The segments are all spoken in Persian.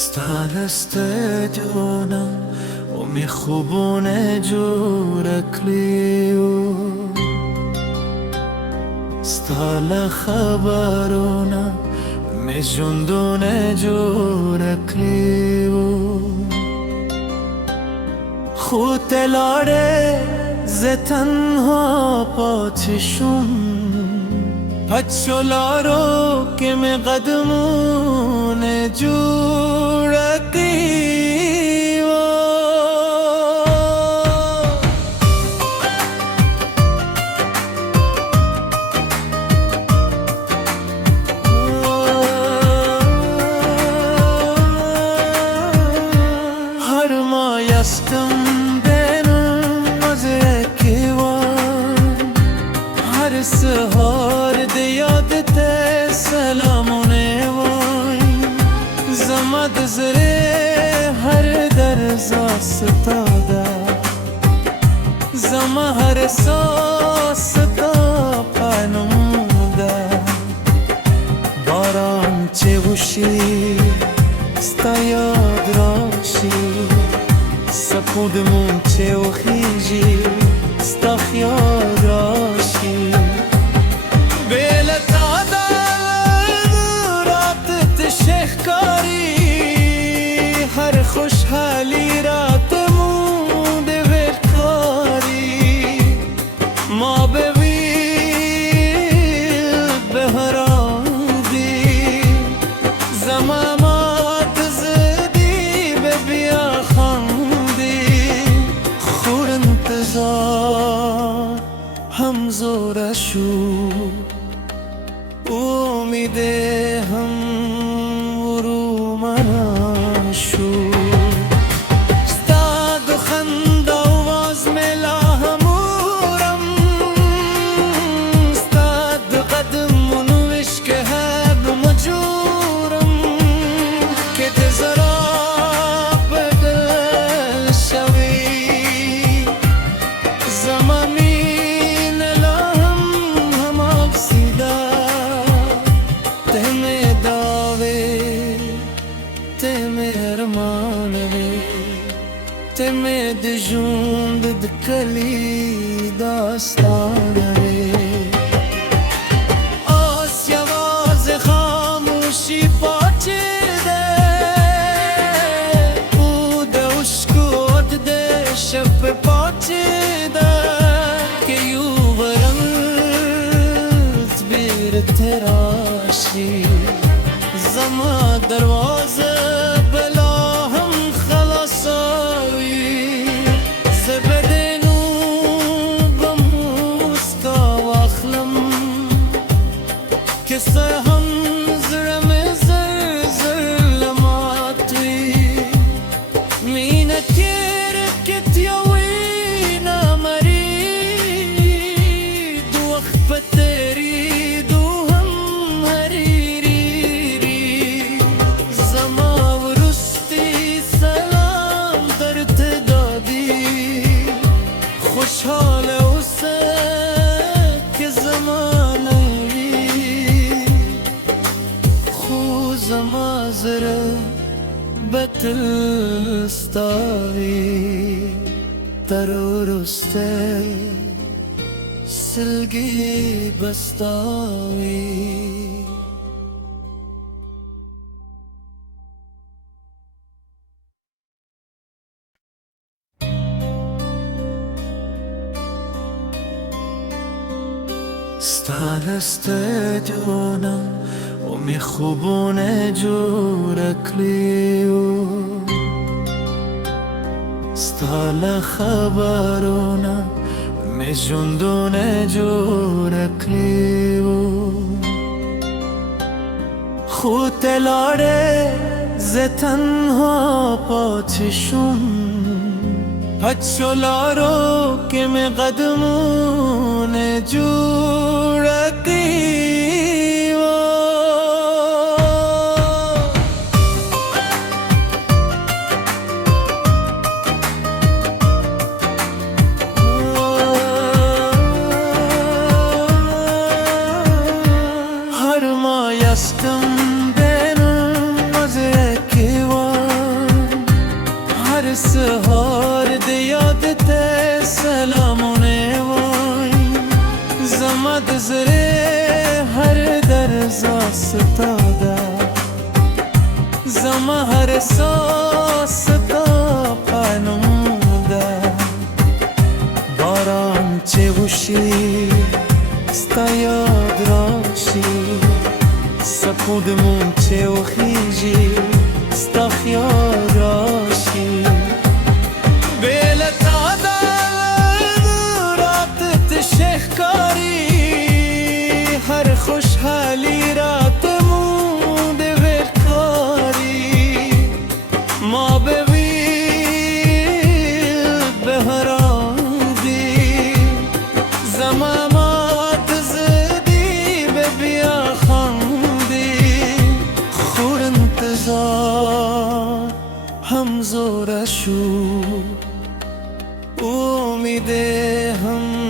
Stallestedionam o mi khubune jurakliu Stalla khabarona mi jundune jurakliu Khud lare ze tanha patishum Pacholaro ke me qadmune jurakliu Yastım benim azrekivan Har sehar de yad te selamone vay Zamad zre har darza stada Zama har sasta panumda Baran çevuşi sta yad rashi سپودمون چه و خیجی ستا خیال راشی بیلت آدم تشخ کاری هر خوشحالی راتمون دور کاری ما ببین به هرادی زمامات زدی به بیا हम जोरा शू उम्मीदे हम उरू मराशू स्ताद खंदा वाज मेला हमूरम स्ताद कदम मुनविश के है मजूरम के जरा बदल शवी زمامین لهم هم افسیده تم داوی تم ارمانوی تم دجوند دکلی داستانوی آسیا واز خاموشی پاچیده بود اشکود ده شب پاچیده تراشی زما دروازه بلا هم خلاصاوی زبدنو بموسکا واخلم کسه هم زرم زر لماتوی مینه تیر کت یوینا مرید وقت بتری خوشحال اوسه که زمانه خو زمازره بتل ستاوی ترورسته سلگی بستاوی Stallestedionam o mi khubune jurakliu Stalla khabarona mi jundune jurakliu Khud lare ze tanha patishum Pacholaro ke me qadmune jurakliu Har ma yastım benim azrekivan زمد زره هر در زاستادا زما هر احساس تا پنودا باران چه وشی ستا یاد راشی سپودمون چه و خیجی ستا خیال راشی شهکاری هر خوشحالی رات مونده ورکاری ما ببین بهرادی زمامات زدی ببیا خاندی خور انتظار هم زورشو امیده هم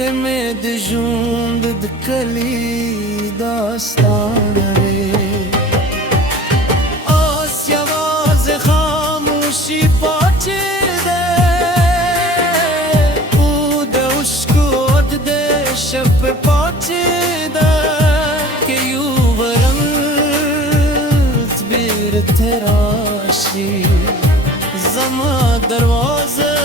تمد جون دکلی داستان ری آسیا واز خاموشی پاچیده بود اشکود ده شب پاچیده که یو برمت بیر تراشی زما دروازه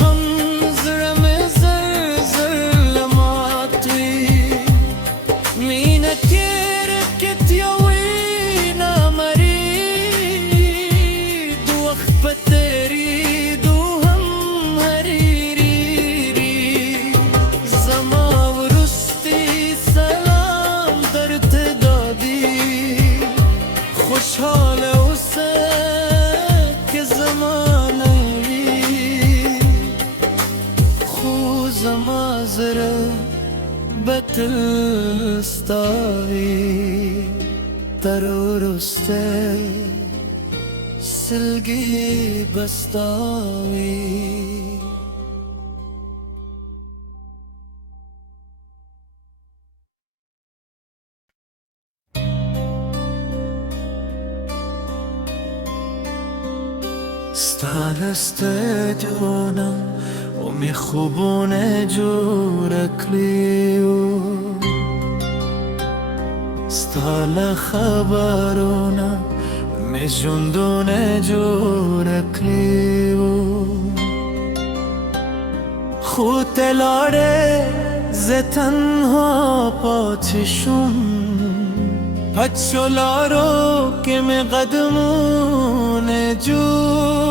هم زرم زر زر لماتوی مینه کیر کت یوینا مری دو وقت پتری دو هم هریری زما ورستی سلام درت دادی خوشحال اوسه که زمانه زره بتل ستاوی ترورسته سلگی بستاوی ستانسته جونم می خوبونه جورکلیو ستال خبرونه می جندونه جورکلیو خود لاره زتنها پاتشون پچولارو که می قدمونه جورکلیو